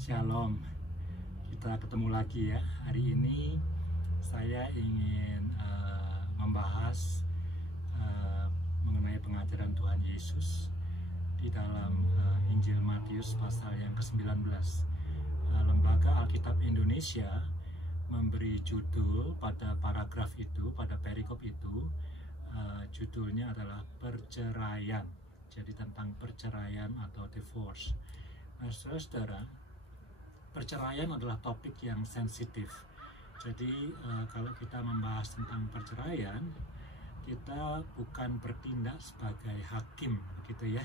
Shalom, kita ketemu lagi ya. Hari ini saya ingin membahas mengenai pengajaran Tuhan Yesus di dalam Injil Matius pasal yang ke-19. Lembaga Alkitab Indonesia memberi judul pada paragraf itu, pada perikop itu, judulnya adalah perceraian. Jadi tentang perceraian atau divorce. Nah, saudara-saudara, perceraian adalah topik yang sensitif. Jadi kalau kita membahas tentang perceraian, kita bukan bertindak sebagai hakim, begitu ya.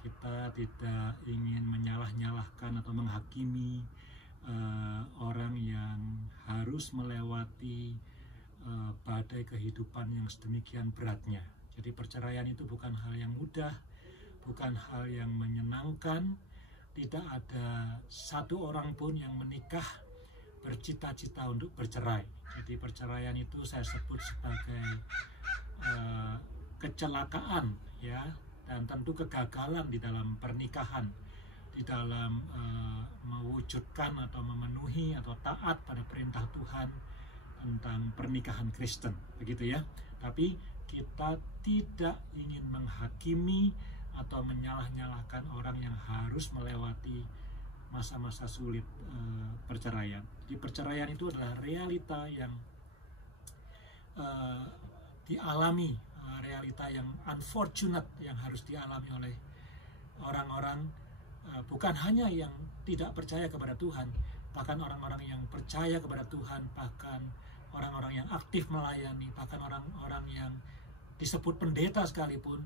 Kita tidak ingin menyalah-nyalahkan atau menghakimi orang yang harus melewati badai kehidupan yang sedemikian beratnya. Jadi perceraian itu bukan hal yang mudah, bukan hal yang menyenangkan. Tidak ada satu orang pun yang menikah bercita-cita untuk bercerai. Jadi perceraian itu saya sebut sebagai kecelakaan, ya, dan tentu kegagalan di dalam pernikahan, di dalam mewujudkan atau memenuhi atau taat pada perintah Tuhan tentang pernikahan Kristen, begitu ya. Tapi kita tidak ingin menghakimi atau menyalah-nyalahkan orang yang harus melewati masa-masa sulit perceraian. Jadi perceraian itu adalah realita yang dialami, realita yang unfortunate yang harus dialami oleh orang-orang, bukan hanya yang tidak percaya kepada Tuhan, bahkan orang-orang yang percaya kepada Tuhan, bahkan orang-orang yang aktif melayani, bahkan orang-orang yang disebut pendeta sekalipun,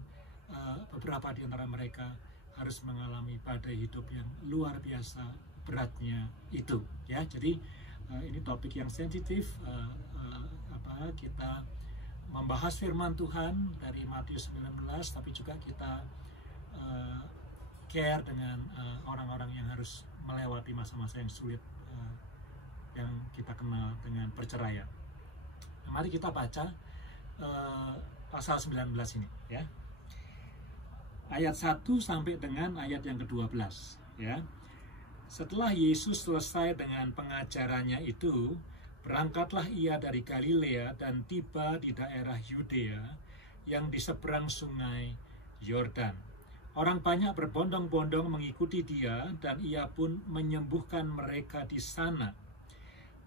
beberapa di antara mereka harus mengalami badai hidup yang luar biasa beratnya itu, ya. Jadi ini topik yang sensitif. Kita membahas firman Tuhan dari Matius 19, tapi juga kita care dengan orang-orang yang harus melewati masa-masa yang sulit yang kita kenal dengan perceraian. Nah, mari kita baca pasal 19 ini, ya. Ayat 1 sampai dengan ayat yang ke-12, ya. Setelah Yesus selesai dengan pengajarannya itu, berangkatlah ia dari Galilea dan tiba di daerah Yudea yang di seberang sungai Yordan. Orang banyak berbondong-bondong mengikuti dia dan ia pun menyembuhkan mereka di sana.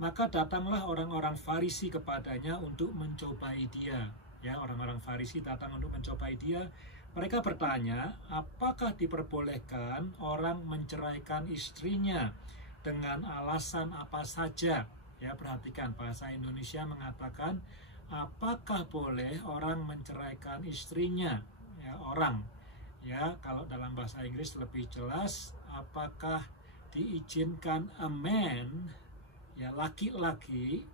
Maka datanglah orang-orang Farisi kepadanya untuk mencobai dia. Ya, orang-orang Farisi datang untuk mencobai dia. Mereka bertanya, apakah diperbolehkan orang menceraikan istrinya dengan alasan apa saja? Ya, perhatikan bahasa Indonesia mengatakan, apakah boleh orang menceraikan istrinya? Ya, orang. Ya, kalau dalam bahasa Inggris lebih jelas, apakah diizinkan a man, ya, laki-laki,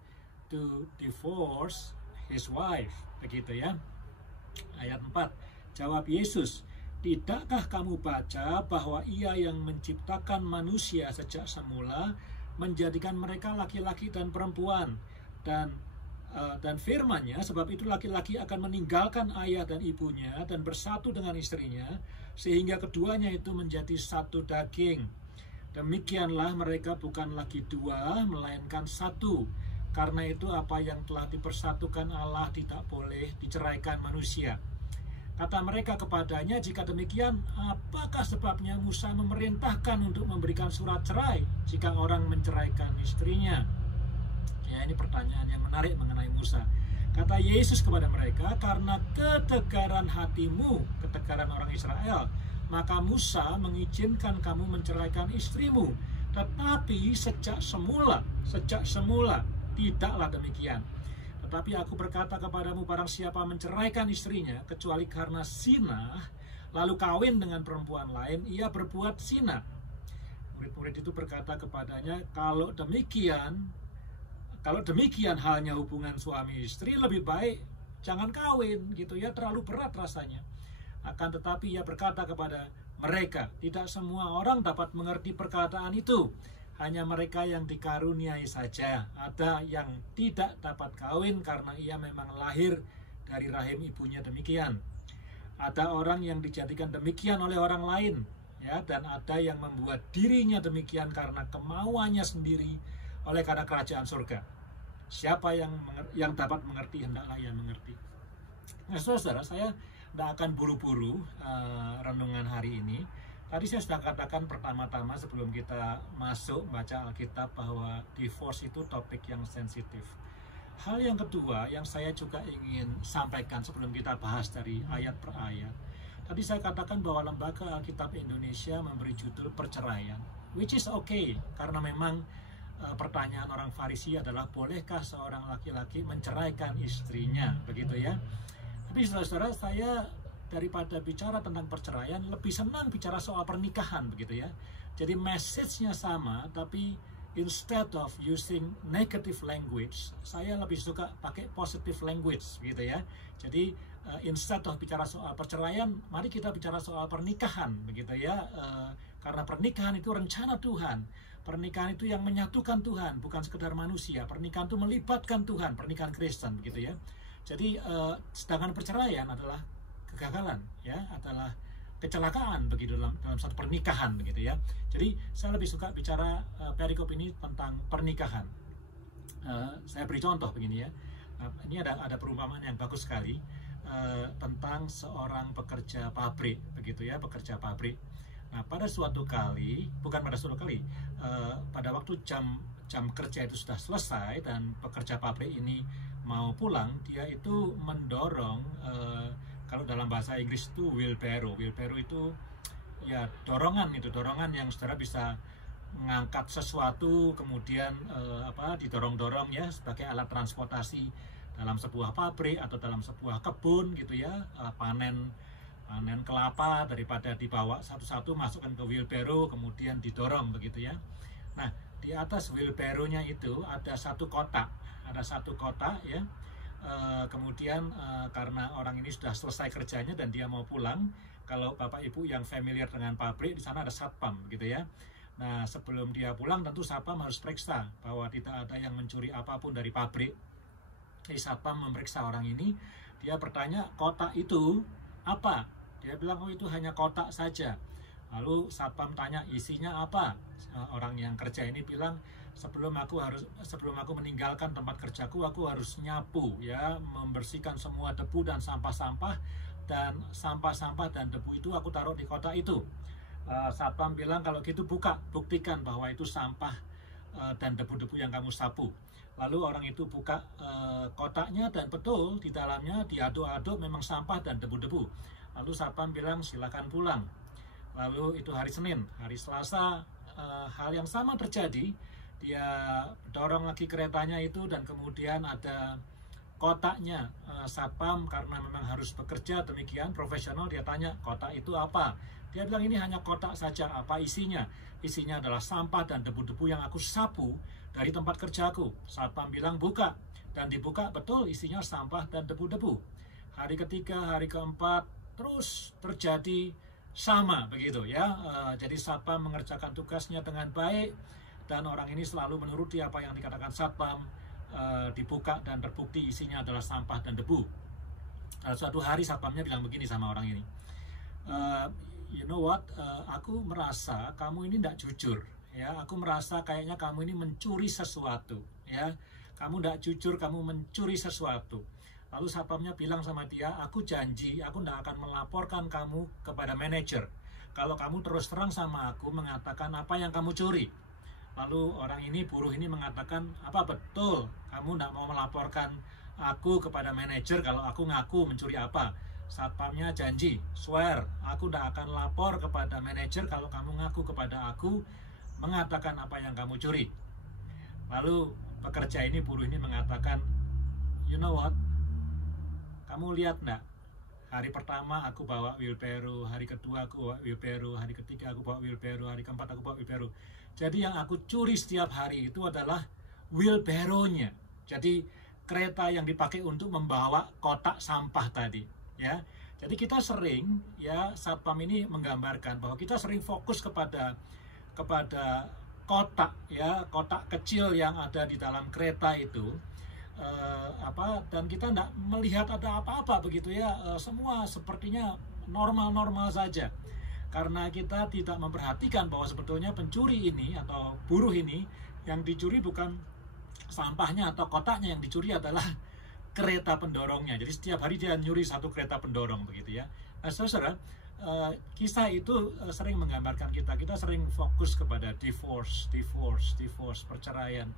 to divorce his wife, begitu ya. Ayat 4, jawab Yesus, tidakkah kamu baca bahwa ia yang menciptakan manusia sejak semula menjadikan mereka laki-laki dan perempuan, dan firman-Nya, sebab itu laki-laki akan meninggalkan ayah dan ibunya dan bersatu dengan istrinya, sehingga keduanya itu menjadi satu daging. Demikianlah mereka bukan lagi dua, melainkan satu. Karena itu apa yang telah dipersatukan Allah tidak boleh diceraikan manusia. Kata mereka kepadanya, jika demikian, apakah sebabnya Musa memerintahkan untuk memberikan surat cerai jika orang menceraikan istrinya? Ya, ini pertanyaan yang menarik mengenai Musa. Kata Yesus kepada mereka, karena ketegaran hatimu, ketegaran orang Israel, maka Musa mengizinkan kamu menceraikan istrimu. Tetapi sejak semula tidaklah demikian. Tetapi aku berkata kepadamu, barang siapa menceraikan istrinya, kecuali karena zina, lalu kawin dengan perempuan lain, ia berbuat zina. Murid-murid itu berkata kepadanya, kalau demikian halnya hubungan suami istri, lebih baik jangan kawin, gitu ya, terlalu berat rasanya. Akan tetapi ia berkata kepada mereka, tidak semua orang dapat mengerti perkataan itu. Hanya mereka yang dikaruniai saja. Ada yang tidak dapat kawin karena ia memang lahir dari rahim ibunya demikian. Ada orang yang dijadikan demikian oleh orang lain. ya, dan ada yang membuat dirinya demikian karena kemauannya sendiri oleh karena kerajaan surga. Siapa yang dapat mengerti, hendaklah ia mengerti. Nah, saudara, saya tidak akan buru-buru renungan hari ini. Tadi saya sudah katakan pertama-tama sebelum kita masuk baca Alkitab bahwa divorce itu topik yang sensitif. Hal yang kedua yang saya juga ingin sampaikan sebelum kita bahas dari ayat per ayat. Tadi saya katakan bahwa Lembaga Alkitab Indonesia memberi judul perceraian, which is okay, karena memang pertanyaan orang Farisi adalah bolehkah seorang laki-laki menceraikan istrinya, begitu ya. Tapi saudara-saudara, saya daripada bicara tentang perceraian lebih senang bicara soal pernikahan, begitu ya. Jadi message-nya sama, tapi instead of using negative language, saya lebih suka pakai positive language, gitu ya. Jadi instead of bicara soal perceraian, mari kita bicara soal pernikahan, begitu ya. Karena pernikahan itu rencana Tuhan. Pernikahan itu yang menyatukan Tuhan, bukan sekedar manusia. Pernikahan itu melibatkan Tuhan, pernikahan Kristen, begitu ya. Jadi sedangkan perceraian adalah kegagalan, ya, adalah kecelakaan begitu dalam satu pernikahan, begitu ya. Jadi saya lebih suka bicara perikop ini tentang pernikahan. Saya beri contoh begini ya. Ini ada perumpamaan yang bagus sekali tentang seorang pekerja pabrik, begitu ya, pekerja pabrik. Nah, pada suatu kali, pada waktu jam kerja itu sudah selesai dan pekerja pabrik ini mau pulang, dia itu mendorong, kalau dalam bahasa Inggris itu wheelbarrow. Wheelbarrow itu ya dorongan yang saudara bisa mengangkat sesuatu kemudian didorong-dorong ya sebagai alat transportasi dalam sebuah pabrik atau dalam sebuah kebun, gitu ya. Panen kelapa, daripada dibawa satu-satu masukkan ke wheelbarrow kemudian didorong, begitu ya. Nah, di atas wheelbarrow-nya itu ada satu kotak ya. Kemudian karena orang ini sudah selesai kerjanya dan dia mau pulang, kalau Bapak Ibu yang familiar dengan pabrik, di sana ada satpam, gitu ya. Nah, sebelum dia pulang tentu satpam harus periksa bahwa tidak ada yang mencuri apapun dari pabrik. Jadi satpam memeriksa orang ini, dia bertanya, kotak itu apa? Dia bilang, oh itu hanya kotak saja. Lalu satpam tanya, isinya apa? Orang yang kerja ini bilang, sebelum aku meninggalkan tempat kerjaku, aku harus nyapu ya, membersihkan semua debu dan sampah-sampah dan debu itu aku taruh di kotak itu. Satpam bilang, kalau gitu buktikan bahwa itu sampah dan debu-debu yang kamu sapu. Lalu orang itu buka kotaknya dan betul di dalamnya diaduk-aduk memang sampah dan debu-debu. Lalu satpam bilang, silakan pulang. Lalu itu hari Senin. Hari Selasa hal yang sama terjadi. Dia dorong lagi keretanya itu dan kemudian ada kotaknya. Satpam karena memang harus bekerja demikian profesional, dia tanya, kotak itu apa? Dia bilang, ini hanya kotak saja. Apa isinya? Isinya adalah sampah dan debu-debu yang aku sapu dari tempat kerjaku. Satpam bilang, buka. Dan dibuka, betul isinya sampah dan debu-debu. Hari ketiga, hari keempat, terus terjadi sama begitu ya. Jadi satpam mengerjakan tugasnya dengan baik dan orang ini selalu menuruti apa yang dikatakan satpam. Dibuka dan terbukti isinya adalah sampah dan debu. Suatu hari satpamnya bilang begini sama orang ini, you know what, aku merasa kamu ini tidak jujur ya. Aku merasa kayaknya kamu ini mencuri sesuatu ya. Kamu tidak jujur, kamu mencuri sesuatu. Lalu satpamnya bilang sama dia, aku janji aku tidak akan melaporkan kamu kepada manajer kalau kamu terus terang sama aku mengatakan apa yang kamu curi. Lalu buruh ini mengatakan, apa betul kamu tidak mau melaporkan aku kepada manajer kalau aku ngaku mencuri apa? Satpamnya janji, swear, aku tidak akan lapor kepada manajer kalau kamu ngaku kepada aku mengatakan apa yang kamu curi. Lalu pekerja ini, buruh ini mengatakan, you know what, kamu lihat enggak? Hari pertama aku bawa wheelbarrow, hari kedua aku bawa wheelbarrow, hari ketiga aku bawa wheelbarrow, hari keempat aku bawa wheelbarrow. Jadi yang aku curi setiap hari itu adalah wheelbarrow-nya. Jadi kereta yang dipakai untuk membawa kotak sampah tadi, ya. Jadi kita sering, ya, satpam ini menggambarkan bahwa kita sering fokus kepada kotak, ya, kotak kecil yang ada di dalam kereta itu. Dan kita tidak melihat ada apa-apa begitu ya. Semua sepertinya normal-normal saja. karena kita tidak memperhatikan bahwa sebetulnya pencuri ini atau buruh ini yang dicuri bukan sampahnya atau kotaknya, yang dicuri adalah kereta pendorongnya. Jadi setiap hari dia nyuri satu kereta pendorong begitu ya. Nah, saudara, kisah itu sering menggambarkan kita sering fokus kepada divorce, perceraian.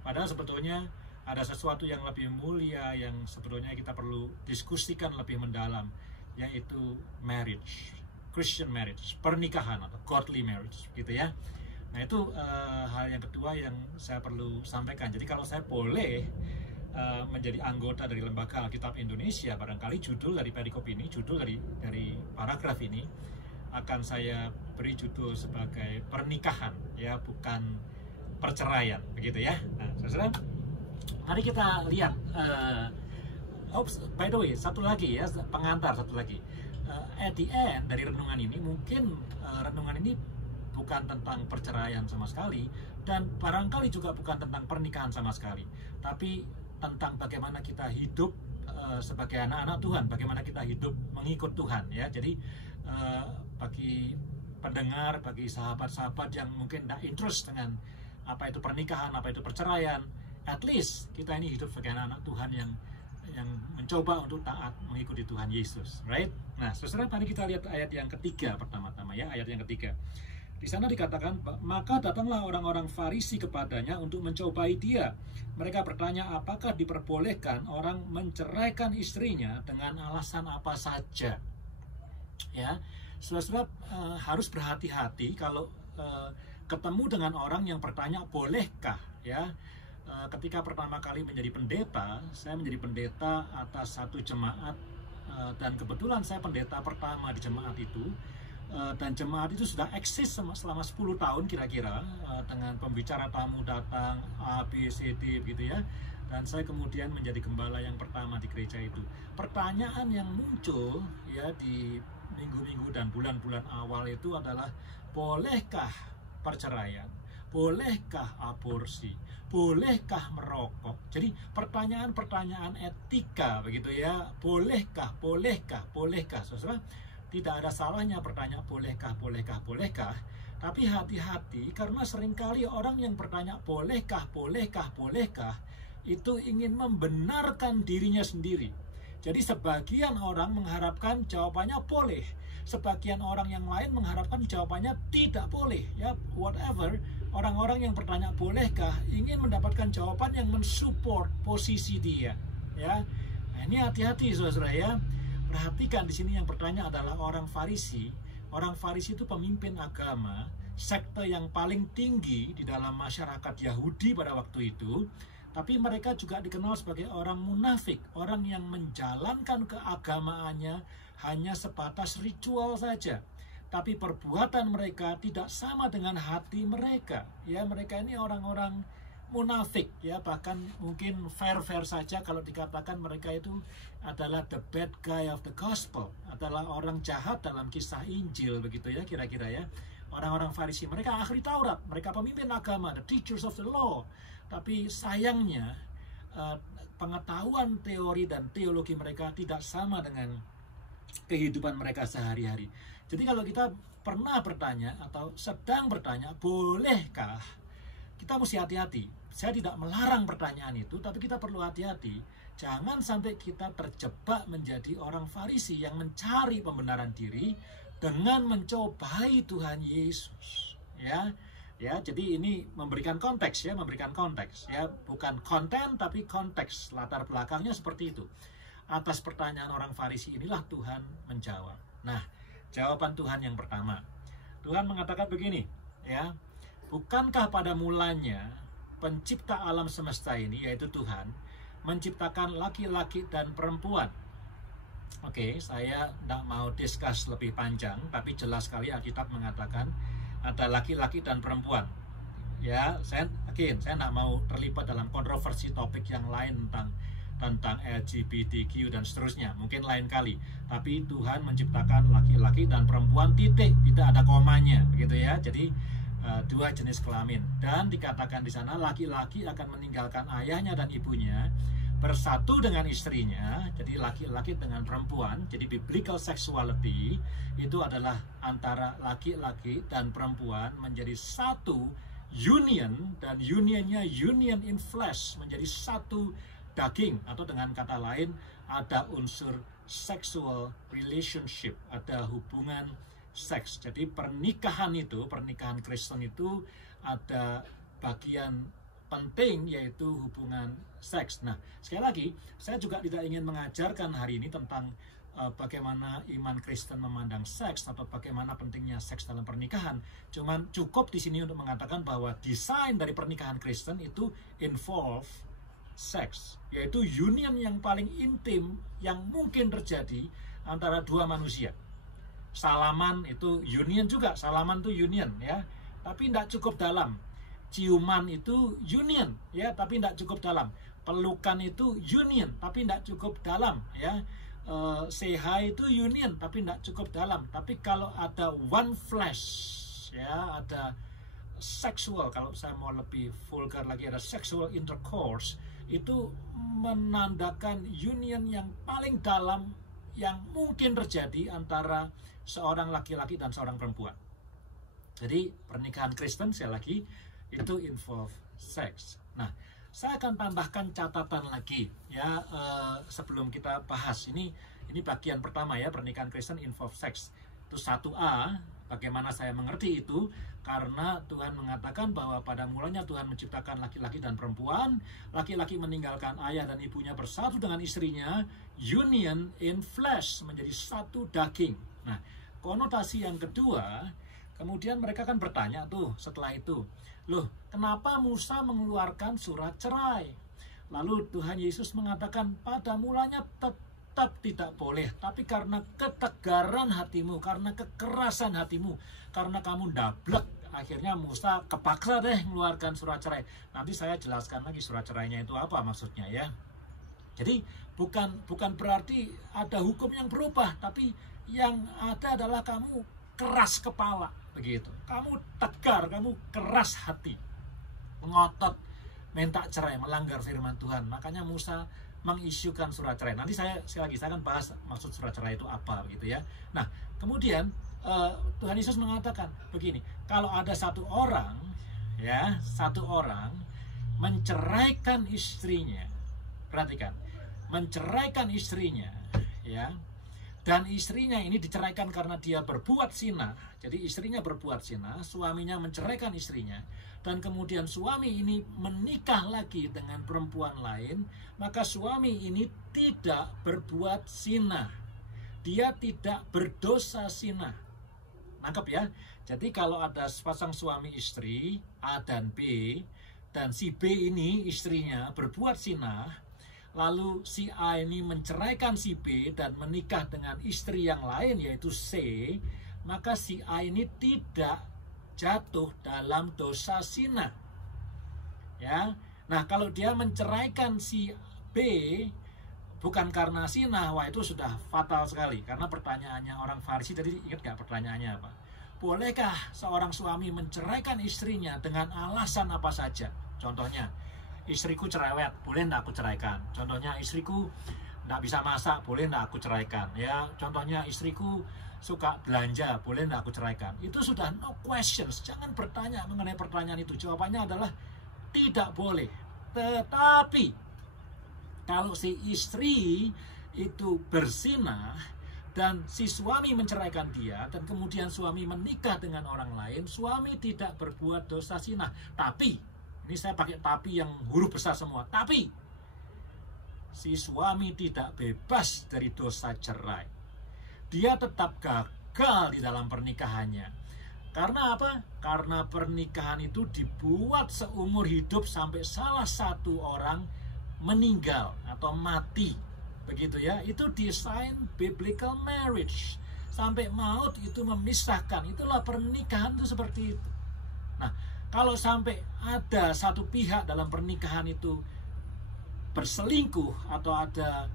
Padahal sebetulnya ada sesuatu yang lebih mulia yang sebetulnya kita perlu diskusikan lebih mendalam, yaitu marriage, Christian marriage, pernikahan atau godly marriage gitu ya. Nah itu hal yang kedua yang saya perlu sampaikan. Jadi kalau saya boleh menjadi anggota dari Lembaga Alkitab Indonesia, barangkali judul dari perikop ini, judul dari paragraf ini akan saya beri judul sebagai pernikahan ya, bukan perceraian begitu ya. Nah, saudara, mari kita lihat. By the way, satu lagi ya, pengantar satu lagi. At the end dari renungan ini, mungkin renungan ini bukan tentang perceraian sama sekali, dan barangkali juga bukan tentang pernikahan sama sekali, tapi tentang bagaimana kita hidup sebagai anak-anak Tuhan, bagaimana kita hidup mengikut Tuhan ya. Jadi bagi pendengar, bagi sahabat-sahabat yang mungkin tidak interest dengan apa itu pernikahan, apa itu perceraian, at least kita ini hidup sebagai anak-anak Tuhan yang mencoba untuk taat mengikuti Tuhan Yesus, right? Nah, saudara, mari kita lihat ayat yang ketiga pertama-tama ya, ayat yang ketiga. Di sana dikatakan, maka datanglah orang-orang Farisi kepadanya untuk mencobai dia. Mereka bertanya, apakah diperbolehkan orang menceraikan istrinya dengan alasan apa saja? Ya, saudara, harus berhati-hati kalau ketemu dengan orang yang bertanya, bolehkah? Ya. Ketika pertama kali menjadi pendeta, saya menjadi pendeta atas satu jemaat, dan kebetulan saya pendeta pertama di jemaat itu, dan jemaat itu sudah eksis selama 10 tahun kira-kira, dengan pembicara tamu datang A, B, C, D gitu ya, dan saya kemudian menjadi gembala yang pertama di gereja itu. Pertanyaan yang muncul ya di minggu-minggu dan bulan-bulan awal itu adalah, bolehkah perceraian? Bolehkah aborsi? Bolehkah merokok? Jadi pertanyaan-pertanyaan etika begitu ya. Bolehkah? Saudara, tidak ada salahnya bertanya bolehkah. Tapi hati-hati, karena seringkali orang yang bertanya bolehkah itu ingin membenarkan dirinya sendiri. Jadi sebagian orang mengharapkan jawabannya boleh, sebagian orang yang lain mengharapkan jawabannya tidak boleh ya, whatever. Orang-orang yang bertanya bolehkah ingin mendapatkan jawaban yang mensupport posisi dia ya. Nah, ini hati-hati saudara ya. Perhatikan di sini yang bertanya adalah orang Farisi. Orang Farisi itu pemimpin agama, sekte yang paling tinggi di dalam masyarakat Yahudi pada waktu itu. Tapi mereka juga dikenal sebagai orang munafik, orang yang menjalankan keagamaannya hanya sebatas ritual saja. Tapi perbuatan mereka tidak sama dengan hati mereka. Ya, mereka ini orang-orang munafik ya, bahkan mungkin fair-fair saja kalau dikatakan mereka itu adalah the bad guy of the gospel, adalah orang jahat dalam kisah Injil begitu ya kira-kira ya. Orang-orang Farisi, mereka ahli Taurat, mereka pemimpin agama, the teachers of the law. Tapi sayangnya pengetahuan teori dan teologi mereka tidak sama dengan kehidupan mereka sehari-hari. Jadi kalau kita pernah bertanya atau sedang bertanya, bolehkah? Kita mesti hati-hati. Saya tidak melarang pertanyaan itu, tapi kita perlu hati-hati. Jangan sampai kita terjebak menjadi orang Farisi yang mencari pembenaran diri dengan mencobai Tuhan Yesus. Ya, jadi ini memberikan konteks ya, bukan konten tapi konteks, latar belakangnya seperti itu. Atas pertanyaan orang Farisi inilah Tuhan menjawab. Nah, jawaban Tuhan yang pertama, Tuhan mengatakan begini, ya, bukankah pada mulanya pencipta alam semesta ini, yaitu Tuhan, menciptakan laki-laki dan perempuan? Oke, saya tidak mau discuss lebih panjang, tapi jelas sekali Alkitab mengatakan ada laki-laki dan perempuan. Ya, saya tidak mau terlibat dalam kontroversi topik yang lain tentang LGBTQ dan seterusnya, mungkin lain kali. Tapi Tuhan menciptakan laki-laki dan perempuan, titik, tidak ada komanya begitu ya. Jadi dua jenis kelamin, dan dikatakan di sana laki-laki akan meninggalkan ayahnya dan ibunya bersatu dengan istrinya, jadi laki-laki dengan perempuan. Jadi biblical sexuality itu adalah antara laki-laki dan perempuan menjadi satu union, dan unionnya union in flesh, menjadi satu daging, atau dengan kata lain ada unsur sexual relationship, ada hubungan seks. Jadi pernikahan Kristen itu ada bagian penting, yaitu hubungan seks. Nah, sekali lagi, saya juga tidak ingin mengajarkan hari ini tentang bagaimana iman Kristen memandang seks atau bagaimana pentingnya seks dalam pernikahan. Cuman cukup di sini untuk mengatakan bahwa desain dari pernikahan Kristen itu involve seks, yaitu union yang paling intim yang mungkin terjadi antara dua manusia. Salaman itu union juga, salaman itu union ya, tapi tidak cukup dalam. Ciuman itu union ya, tapi tidak cukup dalam. Pelukan itu union, tapi tidak cukup dalam ya. Say hi itu union, tapi tidak cukup dalam. Tapi kalau ada one flesh ya, ada sexual, kalau saya mau lebih vulgar lagi, ada sexual intercourse, itu menandakan union yang paling dalam yang mungkin terjadi antara seorang laki-laki dan seorang perempuan. Jadi pernikahan Kristen sekali lagi itu involve sex. Nah, saya akan tambahkan catatan lagi ya, sebelum kita bahas ini bagian pertama ya, pernikahan Kristen involve sex. Itu 1A, bagaimana saya mengerti itu, karena Tuhan mengatakan bahwa pada mulanya Tuhan menciptakan laki-laki dan perempuan, laki-laki meninggalkan ayah dan ibunya, bersatu dengan istrinya, union in flesh, menjadi satu daging. Nah, konotasi yang kedua, kemudian mereka kan bertanya tuh setelah itu, loh, kenapa Musa mengeluarkan surat cerai? Lalu Tuhan Yesus mengatakan, pada mulanya tetap tidak boleh, tapi karena ketegaran hatimu, karena kekerasan hatimu, karena kamu dablek, akhirnya Musa kepaksa deh mengeluarkan surat cerai. Nanti saya jelaskan lagi surat cerainya itu apa maksudnya ya. Jadi bukan berarti ada hukum yang berubah, tapi yang ada adalah kamu keras kepala begitu. Kamu tegar, kamu keras hati, ngotot minta cerai, melanggar firman Tuhan. Makanya Musa mengisukan surat cerai. Nanti saya akan bahas maksud surat cerai itu apa begitu ya. Nah, kemudian Tuhan Yesus mengatakan begini, kalau ada satu orang menceraikan istrinya, perhatikan, menceraikan istrinya ya, dan istrinya ini diceraikan karena dia berbuat zina. Jadi istrinya berbuat zina, suaminya menceraikan istrinya, dan kemudian suami ini menikah lagi dengan perempuan lain, maka suami ini tidak berbuat zina. Dia tidak berdosa zina. Nangkep ya? Jadi kalau ada sepasang suami istri A dan B, dan si B ini istrinya berbuat zina, lalu si A ini menceraikan si B dan menikah dengan istri yang lain yaitu C, maka si A ini tidak jatuh dalam dosa zina. Ya. Nah, kalau dia menceraikan si B bukan karena zina, wah itu sudah fatal sekali. Karena pertanyaannya orang Farisi tadi, ingat gak pertanyaannya apa? Bolehkah seorang suami menceraikan istrinya dengan alasan apa saja? Contohnya, istriku cerewet, boleh enggak aku ceraikan? Contohnya, istriku enggak bisa masak, boleh enggak aku ceraikan? Ya, contohnya, istriku suka belanja, boleh enggak aku ceraikan? Itu sudah no questions. Jangan bertanya mengenai pertanyaan itu. Jawabannya adalah tidak boleh. Tetapi kalau si istri itu berzina dan si suami menceraikan dia, dan kemudian suami menikah dengan orang lain, suami tidak berbuat dosa zina. Tapi, ini saya pakai tapi yang huruf besar semua, tapi si suami tidak bebas dari dosa cerai. Dia tetap gagal di dalam pernikahannya. Karena apa? Karena pernikahan itu dibuat seumur hidup sampai salah satu orang meninggal atau mati. Begitu ya, itu desain biblical marriage. Sampai maut itu memisahkan. Itulah pernikahan itu seperti itu. Nah, kalau sampai ada satu pihak dalam pernikahan itu berselingkuh atau ada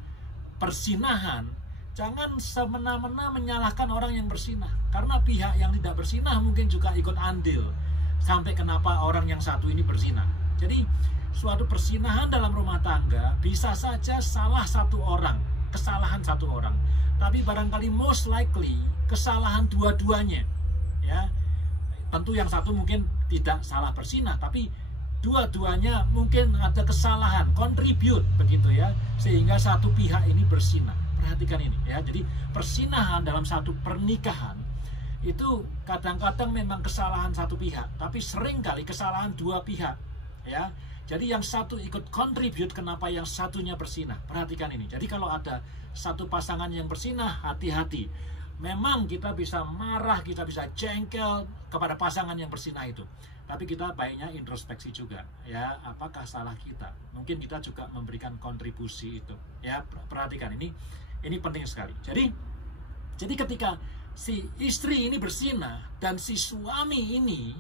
persinahan, jangan semena-mena menyalahkan orang yang bersinah. Karena pihak yang tidak bersinah mungkin juga ikut andil sampai kenapa orang yang satu ini bersinah. Jadi suatu persinahan dalam rumah tangga bisa saja salah satu orang, kesalahan satu orang, tapi barangkali most likely kesalahan dua-duanya. Ya, tentu yang satu mungkin tidak salah bersinah, tapi dua-duanya mungkin ada kesalahan, contribute begitu ya, sehingga satu pihak ini bersinah. Perhatikan ini ya. Jadi persinahan dalam satu pernikahan itu kadang-kadang memang kesalahan satu pihak, tapi seringkali kesalahan dua pihak ya. Jadi yang satu ikut contribute kenapa yang satunya bersinah. Perhatikan ini. Jadi kalau ada satu pasangan yang bersinah, hati-hati. Memang kita bisa marah, kita bisa jengkel kepada pasangan yang bersinah itu. Tapi kita baiknya introspeksi juga ya, apakah salah kita? Mungkin kita juga memberikan kontribusi itu. Ya, perhatikan ini penting sekali. Jadi ketika si istri ini bersinah dan si suami ini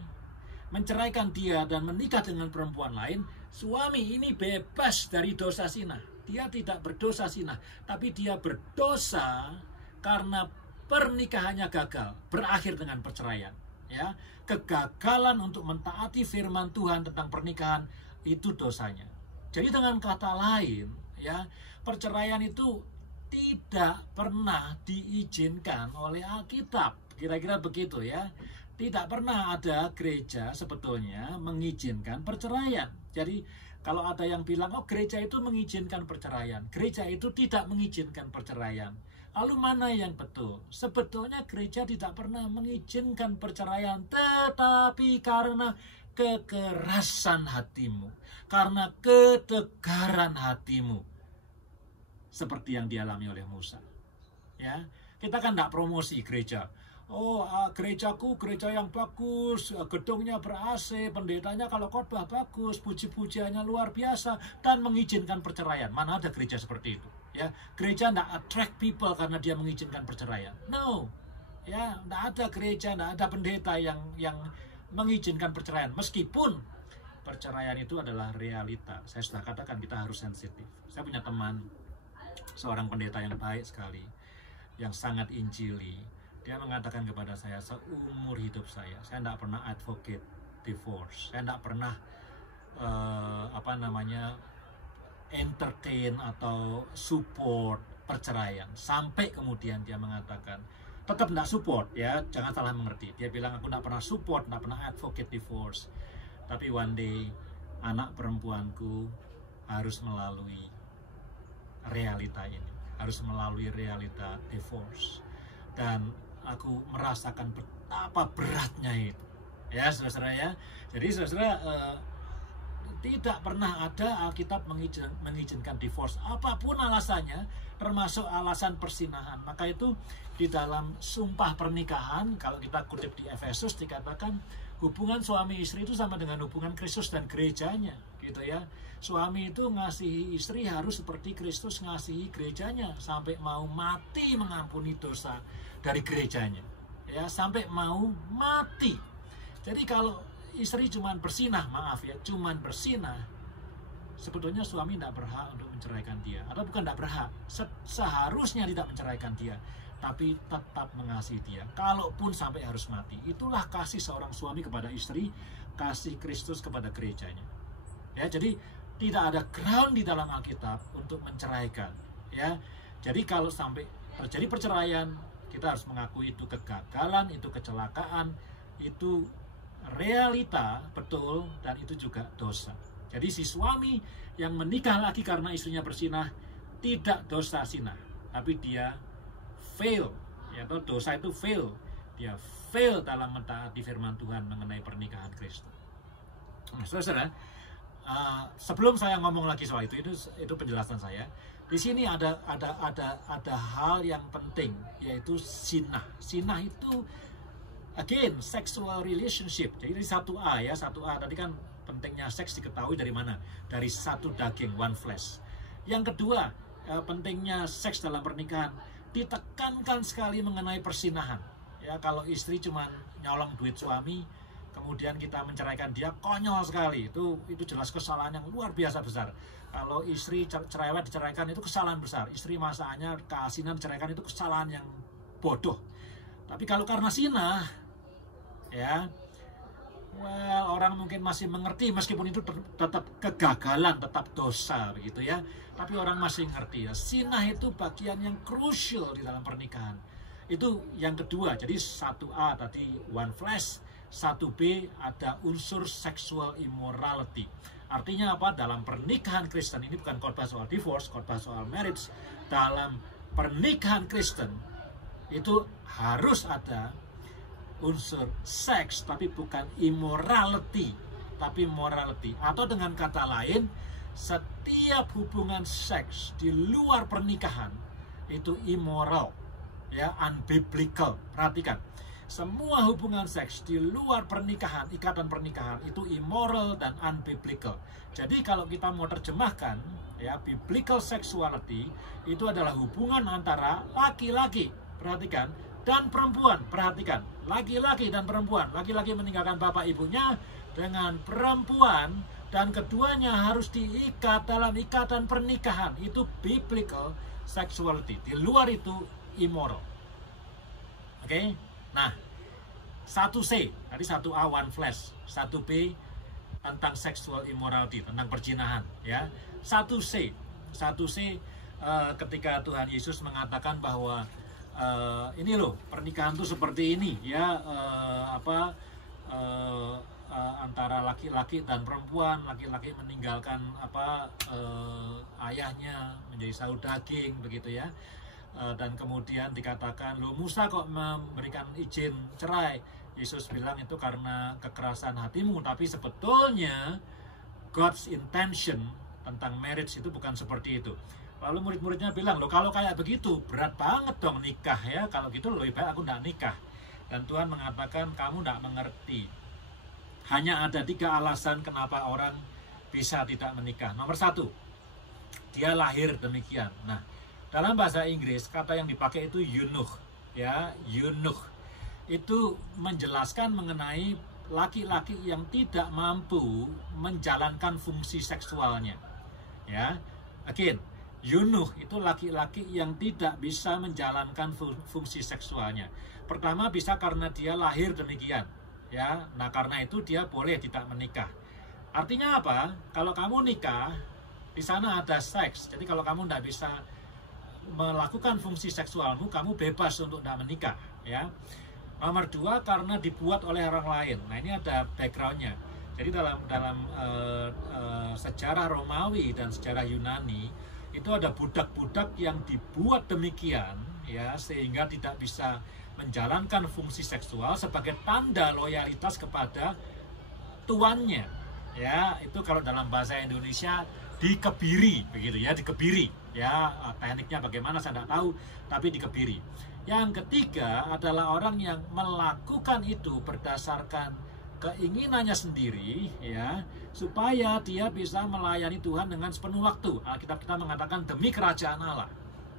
menceraikan dia dan menikah dengan perempuan lain, suami ini bebas dari dosa sinah. Dia tidak berdosa sinah, tapi dia berdosa karena pernikahannya gagal, berakhir dengan perceraian. Ya, kegagalan untuk mentaati firman Tuhan tentang pernikahan itu dosanya. Jadi dengan kata lain, ya, perceraian itu tidak pernah diizinkan oleh Alkitab. Kira-kira begitu ya. Tidak pernah ada gereja sebetulnya mengizinkan perceraian. Jadi kalau ada yang bilang, oh gereja itu mengizinkan perceraian, gereja itu tidak mengizinkan perceraian. Lalu mana yang betul? Sebetulnya gereja tidak pernah mengizinkan perceraian, tetapi karena kekerasan hatimu, karena ketegaran hatimu, seperti yang dialami oleh Musa. Ya, kita kan tidak promosi gereja. Oh, gerejaku gereja yang bagus, gedungnya ber-AC, pendetanya kalau khotbah bagus, puji-pujiannya luar biasa, dan mengizinkan perceraian. Mana ada gereja seperti itu? Ya, gereja tidak attract people karena dia mengizinkan perceraian. No, ya, tidak ada gereja, tidak ada pendeta yang mengizinkan perceraian. Meskipun perceraian itu adalah realita. Saya sudah katakan kita harus sensitif. Saya punya teman, seorang pendeta yang baik sekali, yang sangat injili. Dia mengatakan kepada saya, seumur hidup saya tidak pernah advocate divorce. Saya tidak pernah entertain atau support perceraian. Sampai kemudian dia mengatakan, tetap tidak support ya, jangan salah mengerti. Dia bilang, aku tidak pernah support, tidak pernah advocate divorce. Tapi one day anak perempuanku harus melalui realita ini, harus melalui realita divorce. Dan aku merasakan betapa beratnya itu. Ya, saudara-saudara ya. Jadi saudara, tidak pernah ada Alkitab mengizinkan divorce. Apapun alasannya, termasuk alasan persinahan. Maka itu di dalam sumpah pernikahan, kalau kita kutip di Efesus, dikatakan hubungan suami istri itu sama dengan hubungan Kristus dan gerejanya. Gitu ya. Suami itu ngasihi istri harus seperti Kristus ngasihi gerejanya, sampai mau mati mengampuni dosa dari gerejanya, ya, sampai mau mati. Jadi kalau istri cuman bersinah, maaf ya, cuman bersinah, sebetulnya suami tidak berhak untuk menceraikan dia, atau bukan tidak berhak, seharusnya tidak menceraikan dia, tapi tetap mengasihi dia, kalaupun sampai harus mati. Itulah kasih seorang suami kepada istri, kasih Kristus kepada gerejanya. Ya, jadi tidak ada ground di dalam Alkitab untuk menceraikan. Ya, jadi kalau sampai terjadi perceraian, kita harus mengakui itu kegagalan, itu kecelakaan, itu realita, betul, dan itu juga dosa. Jadi si suami yang menikah lagi karena istrinya bersinah, tidak dosa sinah, tapi dia fail, ya, atau dosa itu fail. Dia fail dalam mentaati firman Tuhan mengenai pernikahan Kristus. Nah, saudara, sebelum saya ngomong lagi soal itu penjelasan saya. Di sini ada hal yang penting, yaitu sinah. Sinah itu again sexual relationship. Jadi 1A ya, 1A tadi kan pentingnya seks diketahui dari mana? Dari satu daging, one flesh. Yang kedua, pentingnya seks dalam pernikahan ditekankan sekali mengenai persinahan. Ya, kalau istri cuma nyolong duit suami, kemudian kita menceraikan dia, konyol sekali. Itu jelas kesalahan yang luar biasa besar. Kalau istri cerewet diceraikan, itu kesalahan besar. Istri masakannya keasinan diceraikan, itu kesalahan yang bodoh. Tapi kalau karena sinah, ya, well, orang mungkin masih mengerti meskipun itu tetap kegagalan, tetap dosa begitu ya. Tapi orang masih ngerti ya. Sinah itu bagian yang crucial di dalam pernikahan. Itu yang kedua. Jadi 1A tadi one flesh, 1B ada unsur sexual immorality. Artinya apa? Dalam pernikahan Kristen, ini bukan khotbah soal divorce, khotbah soal marriage. Dalam pernikahan Kristen itu harus ada unsur seks, tapi bukan immorality, tapi morality. Atau dengan kata lain, setiap hubungan seks di luar pernikahan itu immoral, ya, unbiblical. Perhatikan, semua hubungan seks di luar pernikahan, ikatan pernikahan itu immoral dan unbiblical. Jadi kalau kita mau terjemahkan, ya, biblical sexuality itu adalah hubungan antara laki-laki, perhatikan, dan perempuan. Perhatikan, laki-laki dan perempuan. Laki-laki meninggalkan bapak ibunya dengan perempuan, dan keduanya harus diikat dalam ikatan pernikahan. Itu biblical sexuality. Di luar itu immoral. Oke? Nah, 1C, tadi 1A one flesh, 1B tentang sexual immorality, tentang perzinahan, ya. 1C ketika Tuhan Yesus mengatakan bahwa ini loh, pernikahan tuh seperti ini, ya, antara laki-laki dan perempuan, laki-laki meninggalkan ayahnya menjadi saud daging begitu ya. Dan kemudian dikatakan, loh, Musa kok memberikan izin cerai? Yesus bilang itu karena kekerasan hatimu, tapi sebetulnya God's intention tentang marriage itu bukan seperti itu. Lalu murid-muridnya bilang, loh, kalau kayak begitu berat banget dong nikah ya, kalau gitu lebih baik aku nggak nikah. Dan Tuhan mengatakan, kamu nggak mengerti. Hanya ada 3 alasan kenapa orang bisa tidak menikah. Nomor 1, dia lahir demikian. Nah, dalam bahasa Inggris kata yang dipakai itu eunuch, ya, eunuch. Itu menjelaskan mengenai laki-laki yang tidak mampu menjalankan fungsi seksualnya. Ya, again, eunuch itu laki-laki yang tidak bisa menjalankan fungsi seksualnya. Pertama, bisa karena dia lahir demikian, ya. Nah, karena itu dia boleh tidak menikah. Artinya apa? Kalau kamu nikah, di sana ada seks. Jadi kalau kamu tidak bisa melakukan fungsi seksualmu, kamu bebas untuk tidak menikah, ya. Nomor 2, karena dibuat oleh orang lain. Nah, ini ada backgroundnya. Jadi dalam sejarah Romawi dan sejarah Yunani itu ada budak-budak yang dibuat demikian, ya, sehingga tidak bisa menjalankan fungsi seksual sebagai tanda loyalitas kepada tuannya, ya. Itu kalau dalam bahasa Indonesia dikebiri begitu ya, dikebiri, ya. Tekniknya bagaimana saya tidak tahu, tapi dikebiri. Yang ketiga adalah orang yang melakukan itu berdasarkan keinginannya sendiri, ya, supaya dia bisa melayani Tuhan dengan sepenuh waktu. Alkitab kita mengatakan demi kerajaan Allah,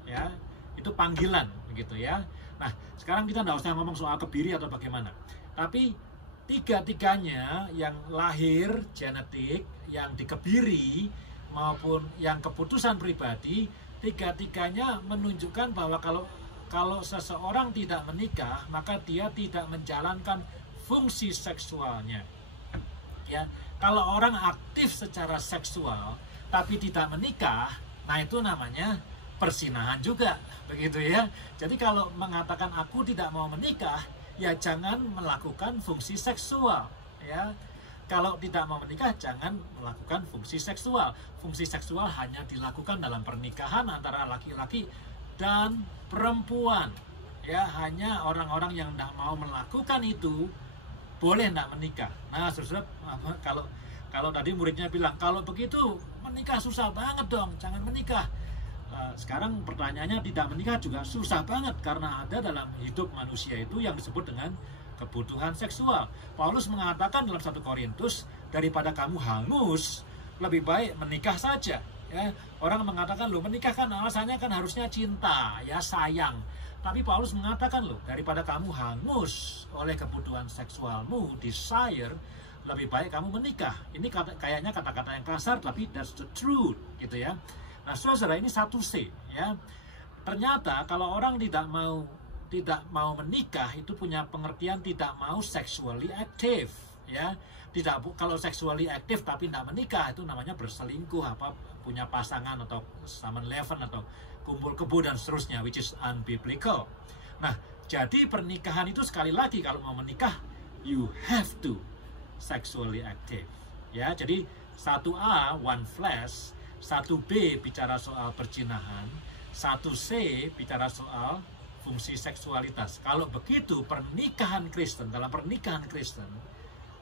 ya. Itu panggilan begitu ya. Nah, sekarang kita tidak usah ngomong soal kebiri atau bagaimana, tapi tiga-tiganya, yang lahir genetik, yang dikebiri, maupun yang keputusan pribadi, tiga-tiganya menunjukkan bahwa kalau seseorang tidak menikah, maka dia tidak menjalankan fungsi seksualnya. Ya, kalau orang aktif secara seksual tapi tidak menikah, nah itu namanya persinahan juga, begitu ya. Jadi kalau mengatakan aku tidak mau menikah, ya jangan melakukan fungsi seksual, ya. Kalau tidak mau menikah, jangan melakukan fungsi seksual. Fungsi seksual hanya dilakukan dalam pernikahan antara laki-laki dan perempuan, ya. Hanya orang-orang yang tidak mau melakukan itu boleh tidak menikah. Nah, saudara, kalau tadi muridnya bilang, kalau begitu menikah susah banget dong, jangan menikah. Sekarang pertanyaannya, tidak menikah juga susah banget, karena ada dalam hidup manusia itu yang disebut dengan kebutuhan seksual. Paulus mengatakan dalam 1 Korintus, daripada kamu hangus, lebih baik menikah saja. Ya, orang mengatakan, loh, menikah kan alasannya kan harusnya cinta, ya, sayang. Tapi Paulus mengatakan, loh, daripada kamu hangus oleh kebutuhan seksualmu, desire, lebih baik kamu menikah. Ini kayaknya kata-kata yang kasar, tapi that's the truth, gitu ya. Nah, saudara, ini 1C, ya. Ternyata kalau orang tidak mau menikah, itu punya pengertian tidak mau sexually active. ya. Kalau sexually active tapi tidak menikah, itu namanya berselingkuh, punya pasangan atau sama eleven atau kumpul kebo dan seterusnya, which is unbiblical. Nah, jadi pernikahan itu sekali lagi kalau mau menikah, you have to sexually active. Ya, jadi 1A one flesh, 1B bicara soal perjinahan, 1C bicara soal fungsi seksualitas. Kalau begitu dalam pernikahan Kristen,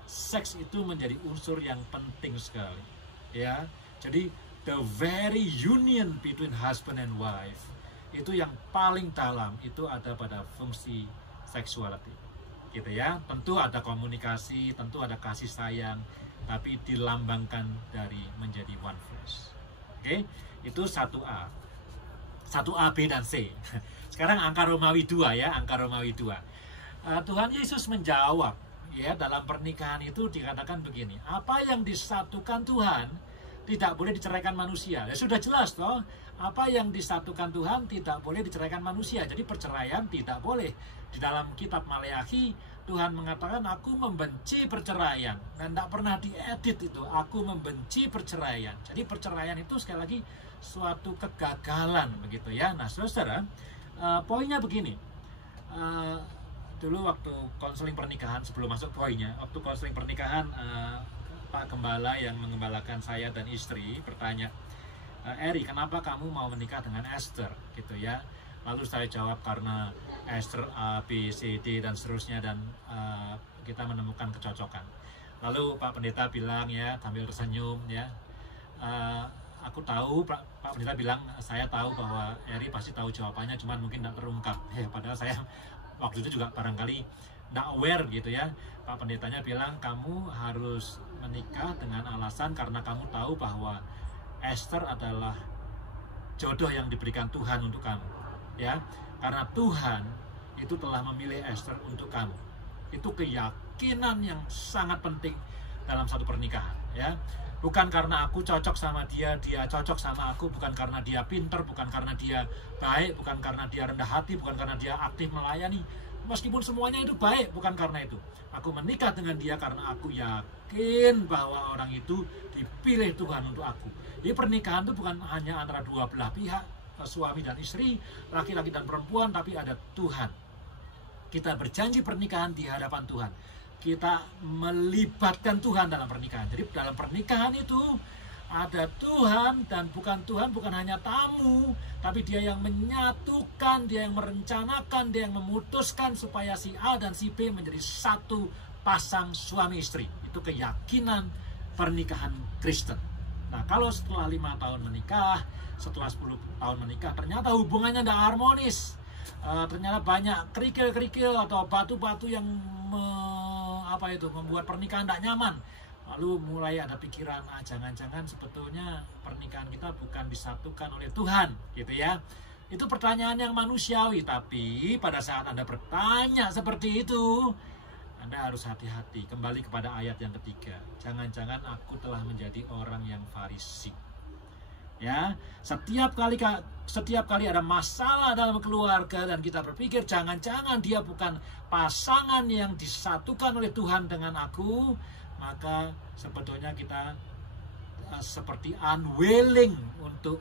seks itu menjadi unsur yang penting sekali. Ya, jadi the very union between husband and wife itu yang paling dalam itu ada pada fungsi sexuality, gitu ya. Tentu ada komunikasi, tentu ada kasih sayang, tapi dilambangkan dari menjadi one flesh. Oke, itu 1A. 1A, B, dan C. Sekarang angka Romawi 2 ya, angka Romawi 2. Tuhan Yesus menjawab, ya, dalam pernikahan itu dikatakan begini, apa yang disatukan Tuhan tidak boleh diceraikan manusia. Ya sudah jelas toh, apa yang disatukan Tuhan tidak boleh diceraikan manusia. Jadi perceraian tidak boleh. Di dalam kitab Maleakhi, Tuhan mengatakan, aku membenci perceraian. Dan tidak pernah diedit itu, aku membenci perceraian. Jadi perceraian itu sekali lagi suatu kegagalan, begitu ya. Nah, saudara, poinnya begini. Dulu waktu konseling pernikahan, sebelum masuk poinnya, waktu konseling pernikahan, Pak Gembala yang mengembalakan saya dan istri bertanya, Eri, kenapa kamu mau menikah dengan Esther, gitu ya. Lalu saya jawab, karena Esther A, B, C, D, dan seterusnya, dan kita menemukan kecocokan. Lalu Pak Pendeta bilang, ya, sambil tersenyum, ya, aku tahu, Pak Pendeta bilang, saya tahu bahwa Eri pasti tahu jawabannya, cuman mungkin tidak terungkap. Ya, padahal saya waktu itu juga barangkali tidak aware, gitu ya. Pak Pendetanya bilang, kamu harus menikah dengan alasan karena kamu tahu bahwa Esther adalah jodoh yang diberikan Tuhan untuk kamu, ya. Karena Tuhan itu telah memilih Esther untuk kamu. Itu keyakinan yang sangat penting dalam satu pernikahan, ya. Bukan karena aku cocok sama dia, dia cocok sama aku, bukan karena dia pinter, bukan karena dia baik, bukan karena dia rendah hati, bukan karena dia aktif melayani. Meskipun semuanya itu baik, bukan karena itu. Aku menikah dengan dia karena aku yakin bahwa orang itu dipilih Tuhan untuk aku. Jadi pernikahan itu bukan hanya antara dua belah pihak, suami dan istri, laki-laki dan perempuan, tapi ada Tuhan. Kita berjanji pernikahan di hadapan Tuhan. Kita melibatkan Tuhan dalam pernikahan. Jadi dalam pernikahan itu ada Tuhan, dan Tuhan bukan hanya tamu, tapi dia yang menyatukan, dia yang merencanakan, dia yang memutuskan supaya si A dan si B menjadi satu pasang suami istri. Itu keyakinan pernikahan Kristen. Nah, kalau setelah 5 tahun menikah, setelah 10 tahun menikah, ternyata hubungannya tidak harmonis. Ternyata banyak kerikil-kerikil atau batu-batu yang membuat pernikahan tidak nyaman. Lalu mulai ada pikiran, jangan-jangan sebetulnya pernikahan kita bukan disatukan oleh Tuhan, gitu ya. Itu pertanyaan yang manusiawi, tapi pada saat Anda bertanya seperti itu, Anda harus hati-hati. Kembali kepada ayat yang ketiga. Jangan-jangan aku telah menjadi orang yang Farisi. Ya, setiap kali ada masalah dalam keluarga dan kita berpikir jangan-jangan dia bukan pasangan yang disatukan oleh Tuhan dengan aku, maka sebetulnya kita seperti unwilling untuk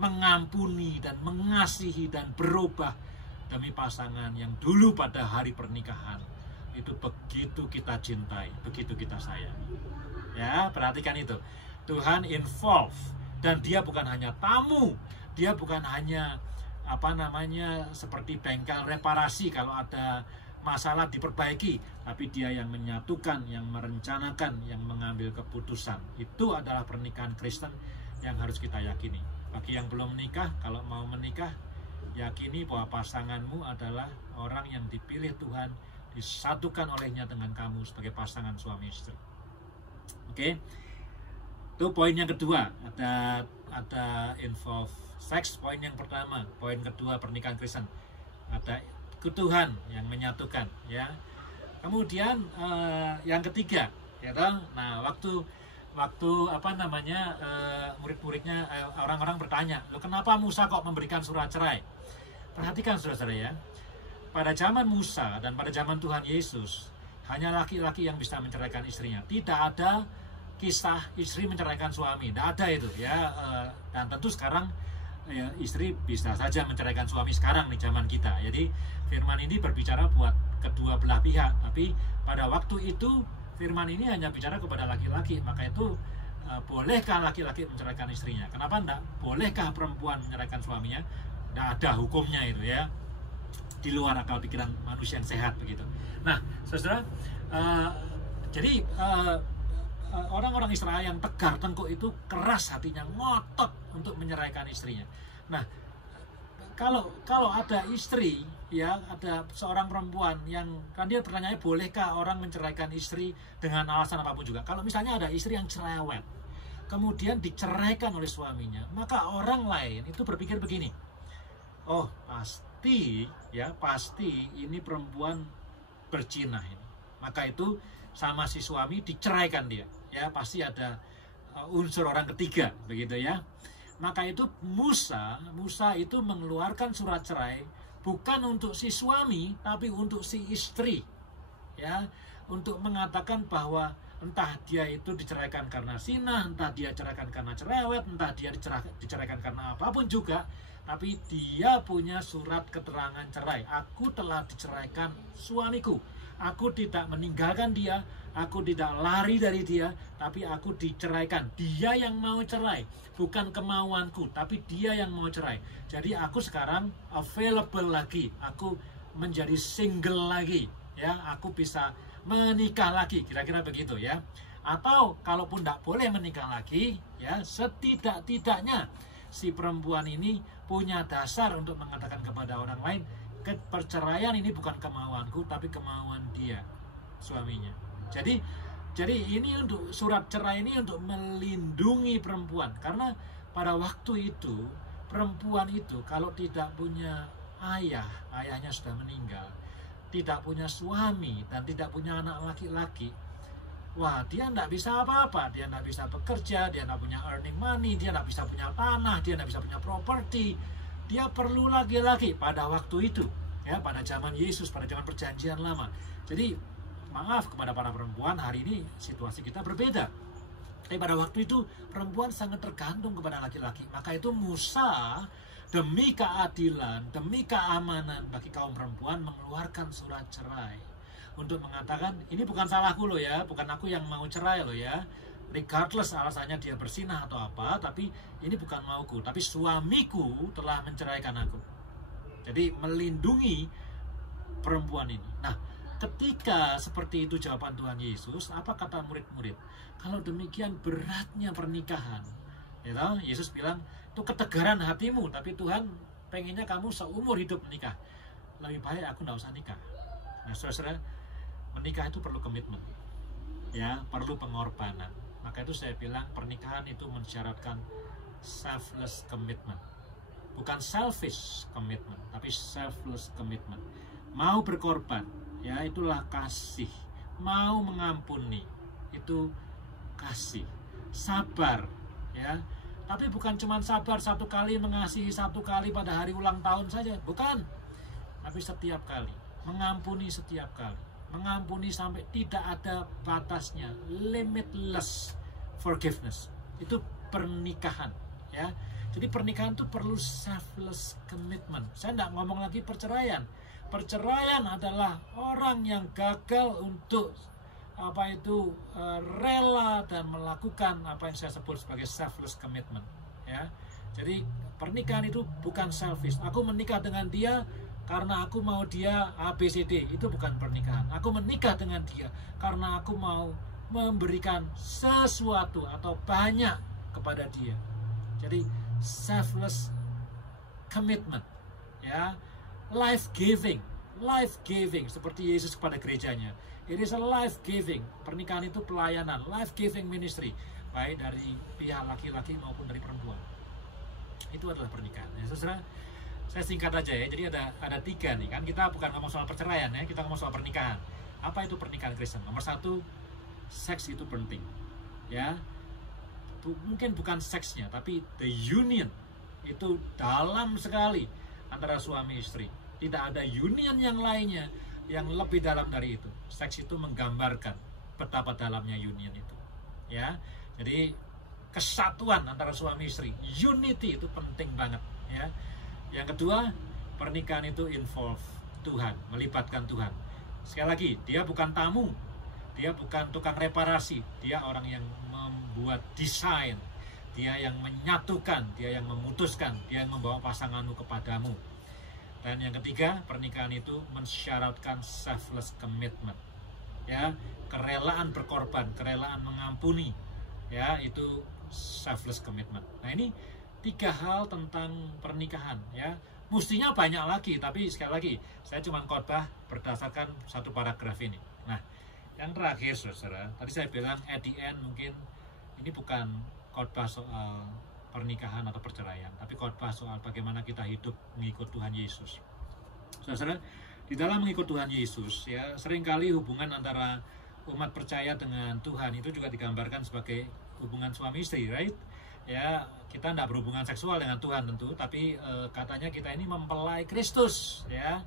mengampuni dan mengasihi dan berubah demi pasangan yang dulu pada hari pernikahan itu begitu kita cintai, begitu kita sayang. Ya, perhatikan itu. Tuhan involve, dan dia bukan hanya tamu, dia bukan hanya seperti bengkel reparasi kalau ada masalah diperbaiki, tapi dia yang menyatukan, yang merencanakan, yang mengambil keputusan. Itu adalah pernikahan Kristen yang harus kita yakini. Bagi yang belum menikah, kalau mau menikah, yakini bahwa pasanganmu adalah orang yang dipilih Tuhan, disatukan olehnya dengan kamu sebagai pasangan suami istri. Oke. Itu poin yang kedua, ada involve seks, poin yang pertama. Poin kedua, pernikahan Kristen, ada Tuhan yang menyatukan, ya. Kemudian yang ketiga, ya toh. Nah, waktu murid-muridnya, orang-orang bertanya, loh, kenapa Musa kok memberikan surat cerai? Perhatikan saudara-saudara, ya. Pada zaman Musa dan pada zaman Tuhan Yesus, hanya laki-laki yang bisa menceraikan istrinya. Tidak ada kisah istri menceraikan suami, tidak ada itu ya. Dan tentu sekarang ya, istri bisa saja menceraikan suami sekarang di zaman kita. Jadi firman ini berbicara buat kedua belah pihak, tapi pada waktu itu firman ini hanya bicara kepada laki-laki. Maka itu bolehkah laki-laki menceraikan istrinya? Kenapa enggak? Bolehkah perempuan menceraikan suaminya? Tidak ada hukumnya itu ya, di luar akal pikiran manusia yang sehat begitu. Nah, saudara, jadi orang-orang Israel yang tegar tengkuk itu keras hatinya, ngotot untuk menyeraikan istrinya. Nah, kalau ada istri ya, ada seorang perempuan yang kan dia pertanyaannya, bolehkah orang menceraikan istri dengan alasan apapun juga. Kalau misalnya ada istri yang cerewet, kemudian diceraikan oleh suaminya, maka orang lain itu berpikir begini, oh pasti ini perempuan berzina ini. Maka itu sama si suami diceraikan dia. Ya, pasti ada unsur orang ketiga begitu ya. Maka itu Musa itu mengeluarkan surat cerai bukan untuk si suami tapi untuk si istri. Ya, untuk mengatakan bahwa entah dia itu diceraikan karena zina, entah dia diceraikan karena cerewet, entah dia diceraikan karena apapun juga, tapi dia punya surat keterangan cerai. Aku telah diceraikan suamiku. Aku tidak meninggalkan dia, aku tidak lari dari dia, tapi aku diceraikan. Dia yang mau cerai, bukan kemauanku, tapi dia yang mau cerai. Jadi aku sekarang available lagi, aku menjadi single lagi, ya, aku bisa menikah lagi, kira-kira begitu ya. Atau kalaupun tidak boleh menikah lagi, ya, setidak-tidaknya si perempuan ini punya dasar untuk mengatakan kepada orang lain, perceraian ini bukan kemauanku tapi kemauan dia, suaminya. Jadi ini untuk surat cerai ini untuk melindungi perempuan, karena pada waktu itu perempuan itu kalau tidak punya ayahnya sudah meninggal, tidak punya suami dan tidak punya anak laki-laki, wah, dia tidak bisa apa-apa. Dia tidak bisa bekerja, dia tidak punya earning money, dia tidak bisa punya tanah, dia tidak bisa punya properti. Dia perlu laki-laki pada waktu itu, ya, pada zaman Yesus, pada zaman Perjanjian Lama. Jadi maaf kepada para perempuan, hari ini situasi kita berbeda. Tapi pada waktu itu perempuan sangat tergantung kepada laki-laki. Maka itu Musa demi keadilan, demi keamanan bagi kaum perempuan mengeluarkan surat cerai untuk mengatakan, ini bukan salahku loh ya, bukan aku yang mau cerai loh ya, regardless alasannya dia bersinah atau apa, tapi ini bukan mauku, tapi suamiku telah menceraikan aku. Jadi melindungi perempuan ini. Nah, ketika seperti itu jawaban Tuhan Yesus, apa kata murid-murid? Kalau demikian beratnya pernikahan, ya, Yesus bilang, itu ketegaran hatimu, tapi Tuhan pengennya kamu seumur hidup menikah. Lebih baik aku tidak usah nikah. Nah, saudara, menikah itu perlu komitmen, ya, perlu pengorbanan. Maka itu saya bilang pernikahan itu mensyaratkan selfless commitment, bukan selfish commitment, tapi selfless commitment. Mau berkorban, ya, itulah kasih. Mau mengampuni, itu kasih. Sabar, ya, tapi bukan cuma sabar satu kali, mengasihi satu kali pada hari ulang tahun saja, bukan, tapi setiap kali, mengampuni setiap kali. Mengampuni sampai tidak ada batasnya, limitless forgiveness. Itu pernikahan, ya. Jadi pernikahan itu perlu selfless commitment. Saya tidak ngomong lagi perceraian. Perceraian adalah orang yang gagal untuk rela dan melakukan apa yang saya sebut sebagai selfless commitment, ya. Jadi pernikahan itu bukan selfish. Aku menikah dengan dia karena aku mau dia ABCD, itu bukan pernikahan. Aku menikah dengan dia karena aku mau memberikan sesuatu atau banyak kepada dia. Jadi selfless commitment, ya, life giving seperti Yesus kepada gerejanya. It is a life giving. Pernikahan itu pelayanan, life giving ministry, baik dari pihak laki-laki maupun dari perempuan. Itu adalah pernikahan. Ya, saudara, saya singkat aja ya. Jadi ada tiga nih kan. Kita bukan ngomong soal perceraian ya, kita ngomong soal pernikahan. Apa itu pernikahan Kristen? Nomor satu, seks itu penting. Ya, mungkin bukan seksnya, tapi the union itu dalam sekali antara suami istri. Tidak ada union yang lainnya yang lebih dalam dari itu. Seks itu menggambarkan betapa dalamnya union itu. Ya, jadi kesatuan antara suami istri, unity itu penting banget. Ya, yang kedua, pernikahan itu involve Tuhan, melibatkan Tuhan. Sekali lagi, dia bukan tamu, dia bukan tukang reparasi, dia orang yang membuat desain, dia yang menyatukan, dia yang memutuskan, dia yang membawa pasanganmu kepadamu. Dan yang ketiga, pernikahan itu mensyaratkan selfless commitment. Ya, kerelaan berkorban, kerelaan mengampuni. Ya, itu selfless commitment. Nah, ini 3 hal tentang pernikahan, ya. Mestinya banyak lagi, tapi sekali lagi saya cuma khotbah berdasarkan 1 paragraf ini. Nah, yang terakhir saudara, tadi saya bilang at the end mungkin ini bukan khotbah soal pernikahan atau perceraian, tapi khotbah soal bagaimana kita hidup mengikut Tuhan Yesus. Saudara, di dalam mengikut Tuhan Yesus, ya, seringkali hubungan antara umat percaya dengan Tuhan itu juga digambarkan sebagai hubungan suami istri, right? Ya, kita tidak berhubungan seksual dengan Tuhan tentu, tapi katanya kita ini mempelai Kristus, ya.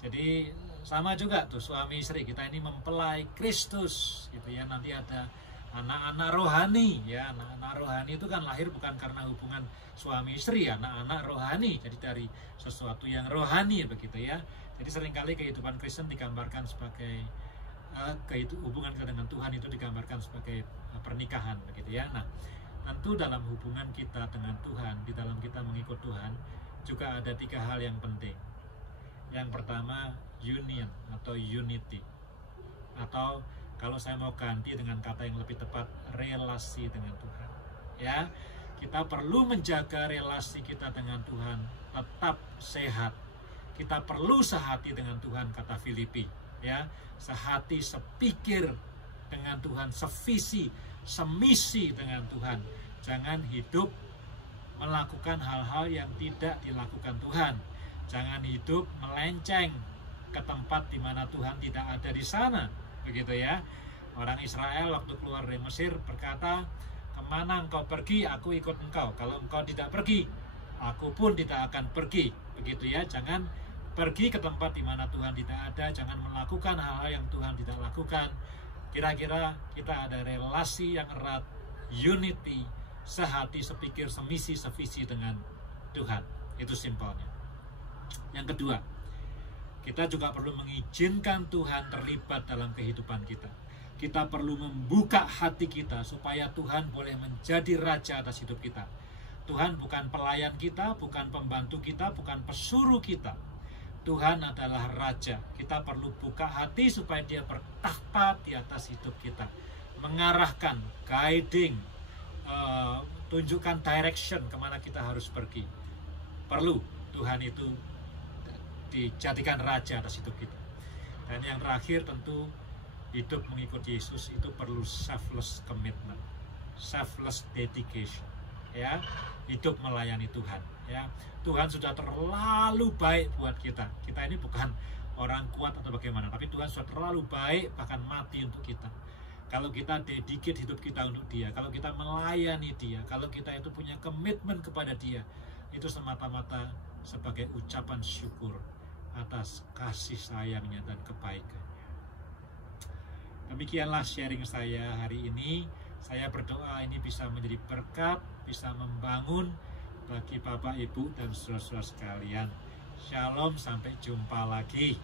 Jadi sama juga tuh suami istri, kita ini mempelai Kristus, gitu ya. Nanti ada anak-anak rohani, ya. Anak-anak rohani itu kan lahir bukan karena hubungan suami istri, ya. Anak-anak rohani, jadi dari sesuatu yang rohani, begitu ya. Jadi seringkali kehidupan Kristen digambarkan sebagai hubungan kita dengan Tuhan itu digambarkan sebagai pernikahan, begitu ya. Nah, tentu dalam hubungan kita dengan Tuhan, di dalam kita mengikut Tuhan, juga ada 3 hal yang penting. Yang pertama, union atau unity. Atau kalau saya mau ganti dengan kata yang lebih tepat, relasi dengan Tuhan. Ya, kita perlu menjaga relasi kita dengan Tuhan tetap sehat. Kita perlu sehati dengan Tuhan, kata Filipi. Ya, sehati, sepikir dengan Tuhan, sevisi, semisi dengan Tuhan. Jangan hidup melakukan hal-hal yang tidak dilakukan Tuhan. Jangan hidup melenceng ke tempat di mana Tuhan tidak ada di sana. Begitu ya. Orang Israel waktu keluar dari Mesir berkata, kemana engkau pergi, aku ikut engkau. Kalau engkau tidak pergi, aku pun tidak akan pergi. Begitu ya. Jangan pergi ke tempat di mana Tuhan tidak ada. Jangan melakukan hal-hal yang Tuhan tidak lakukan. Kira-kira kita ada relasi yang erat, unity, sehati, sepikir, semisi, sevisi dengan Tuhan. Itu simpelnya. Yang kedua, kita juga perlu mengizinkan Tuhan terlibat dalam kehidupan kita. Kita perlu membuka hati kita supaya Tuhan boleh menjadi raja atas hidup kita. Tuhan bukan pelayan kita, bukan pembantu kita, bukan pesuruh kita. Tuhan adalah raja. Kita perlu buka hati supaya dia bertahta di atas hidup kita, mengarahkan, guiding, tunjukkan direction kemana kita harus pergi. Perlu Tuhan itu dijadikan raja atas hidup kita. Dan yang terakhir tentu hidup mengikut Yesus itu perlu selfless commitment, selfless dedication, ya, hidup melayani Tuhan. Ya, Tuhan sudah terlalu baik buat kita. Kita ini bukan orang kuat atau bagaimana, tapi Tuhan sudah terlalu baik, bahkan mati untuk kita. Kalau kita dedicate hidup kita untuk Dia, kalau kita melayani Dia, kalau kita itu punya komitmen kepada Dia, itu semata-mata sebagai ucapan syukur atas kasih sayangnya dan kebaikannya. Demikianlah sharing saya hari ini. Saya berdoa ini bisa menjadi berkat, bisa membangun bagi Bapak, Ibu, dan saudara-saudara sekalian. Shalom, sampai jumpa lagi.